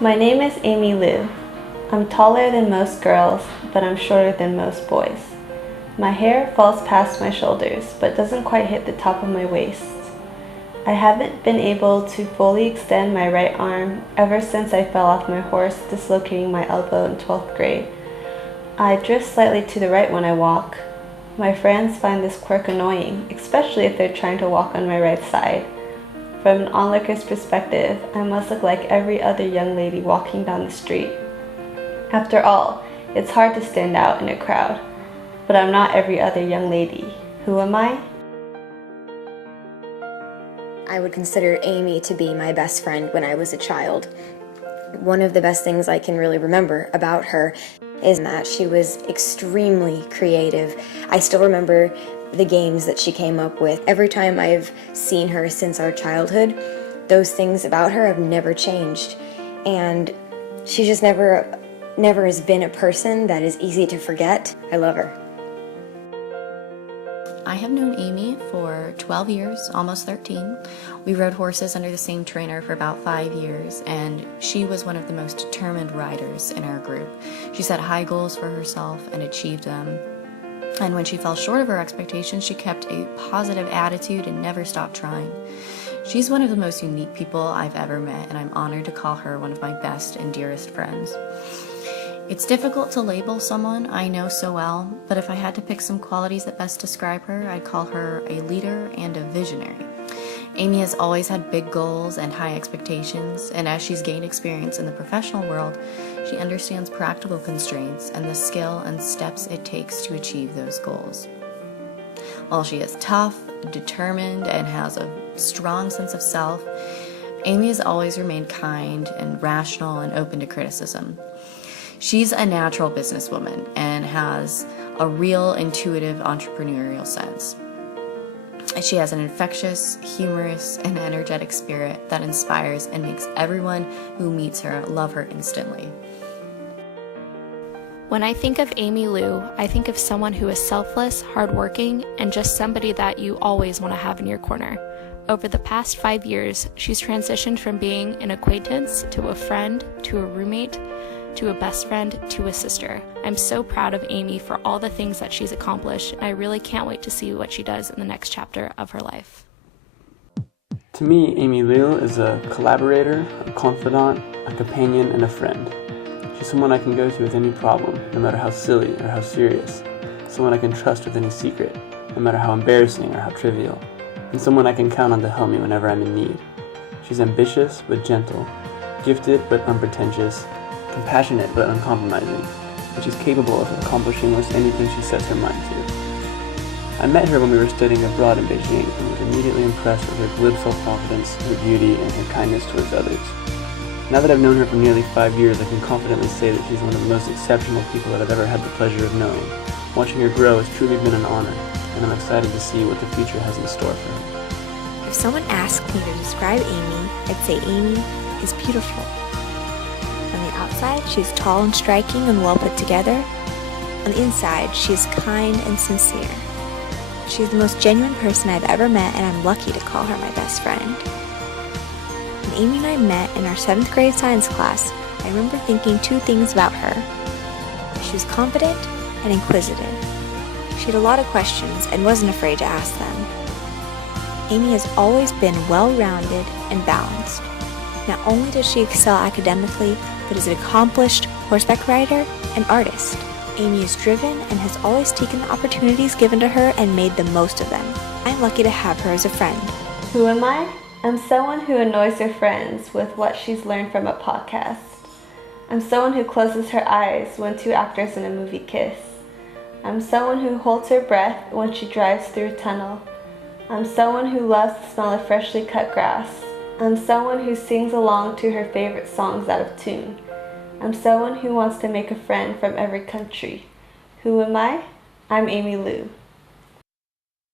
My name is Amy Liu. I'm taller than most girls, but I'm shorter than most boys. My hair falls past my shoulders, but doesn't quite hit the top of my waist. I haven't been able to fully extend my right arm ever since I fell off my horse, dislocating my elbow in 12th grade. I drift slightly to the right when I walk. My friends find this quirk annoying, especially if they're trying to walk on my right side. From an onlooker's perspective, I must look like every other young lady walking down the street. After all, it's hard to stand out in a crowd. But I'm not every other young lady. Who am I? I would consider Amy to be my best friend when I was a child. One of the best things I can really remember about her is that she was extremely creative. I still remember the games that she came up with. Every time I've seen her since our childhood, those things about her have never changed. And she just never has been a person that is easy to forget. I love her. I have known Amy for 12 years, almost 13. We rode horses under the same trainer for about 5 years, and she was one of the most determined riders in our group. She set high goals for herself and achieved them. And when she fell short of her expectations, she kept a positive attitude and never stopped trying. She's one of the most unique people I've ever met, and I'm honored to call her one of my best and dearest friends. It's difficult to label someone I know so well, but if I had to pick some qualities that best describe her, I'd call her a leader and a visionary. Amy has always had big goals and high expectations, and as she's gained experience in the professional world, she understands practical constraints and the skill and steps it takes to achieve those goals. While she is tough, determined, and has a strong sense of self, Amy has always remained kind and rational and open to criticism. She's a natural businesswoman and has a real intuitive entrepreneurial sense. She has an infectious, humorous, and energetic spirit that inspires and makes everyone who meets her love her instantly. When I think of Amy Liu, I think of someone who is selfless, hardworking, and just somebody that you always want to have in your corner. Over the past 5 years, she's transitioned from being an acquaintance to a friend, to a roommate, to a best friend, to a sister. I'm so proud of Amy for all the things that she's accomplished, and I really can't wait to see what she does in the next chapter of her life. To me, Amy Liu is a collaborator, a confidant, a companion, and a friend. She's someone I can go to with any problem, no matter how silly or how serious. Someone I can trust with any secret, no matter how embarrassing or how trivial. And someone I can count on to help me whenever I'm in need. She's ambitious but gentle, gifted but unpretentious, compassionate but uncompromising, and she's capable of accomplishing almost anything she sets her mind to. I met her when we were studying abroad in Beijing and was immediately impressed with her glib self-confidence, her beauty, and her kindness towards others. Now that I've known her for nearly 5 years, I can confidently say that she's one of the most exceptional people that I've ever had the pleasure of knowing. Watching her grow has truly been an honor, and I'm excited to see what the future has in store for her. If someone asked me to describe Amy, I'd say Amy is beautiful. On the outside, she's tall and striking and well put together. On the inside, she is kind and sincere. She's the most genuine person I've ever met, and I'm lucky to call her my best friend. When Amy and I met in our 7th grade science class, I remember thinking 2 things about her. She was confident and inquisitive. She had a lot of questions and wasn't afraid to ask them. Amy has always been well-rounded and balanced. Not only does she excel academically, but is an accomplished horseback rider and artist. Amy is driven and has always taken the opportunities given to her and made the most of them. I'm lucky to have her as a friend. Who am I? I'm someone who annoys her friends with what she's learned from a podcast. I'm someone who closes her eyes when 2 actors in a movie kiss. I'm someone who holds her breath when she drives through a tunnel. I'm someone who loves the smell of freshly cut grass. I'm someone who sings along to her favorite songs out of tune. I'm someone who wants to make a friend from every country. Who am I? I'm Amy Liu.